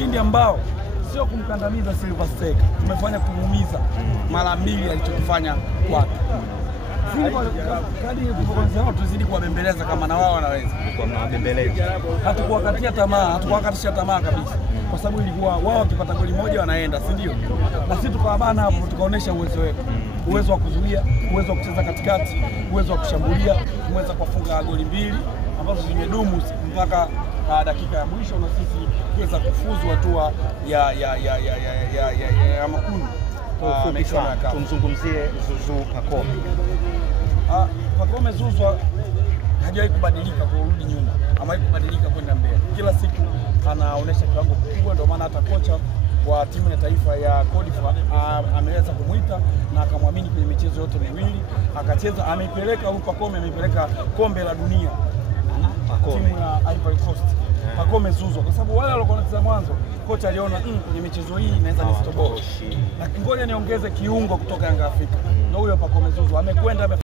ushindi ambao sio kumkandamiza Silver Striker, tumefanya kumuumiza mara mbili alichokifanya kwake. Kadi kwa tuzidi kuwabembeleza kama na wao wanaweza. Kwa mabembeleza. Hatukuwakatia tamaa, hatukuwakatisha tamaa kabisa. Kwa sababu ilikuwa wao wakipata goli moja wanaenda, si ndio? Na sisi tukawabana hapo, tukaonesha uwezo wetu. Uwezo wa kuzuia, uwezo wa kucheza katikati, uwezo wa kushambulia, tumeweza kufunga goli mbili ambazo zimedumu mpaka dakika ya mwisho na sisi kuweza kufuzu hatua ya makundi. Tumzungumzie Zuzu Pacome. Pacome Zuzu hajawahi kubadilika kurudi nyuma, hajawahi kubadilika kwenda mbele. Kila siku anaonesha kiwango kikubwa, ndio maana hata kocha wa timu ya taifa ya Cote d'Ivoire ameweza kumuita na akamwamini kwenye michezo yote miwili, akacheza, ameipeleka huko. Pacome ameipeleka kombe la dunia timu ya Ivory Coast. Pacome Zuzu, kwa sababu wale walikuwa wanacheza mwanzo, kocha aliona kwenye michezo hii inaweza nisitoboe, na ngoja niongeze kiungo kutoka Yanga Afrika. Ndio huyo Pacome Zuzu amekwenda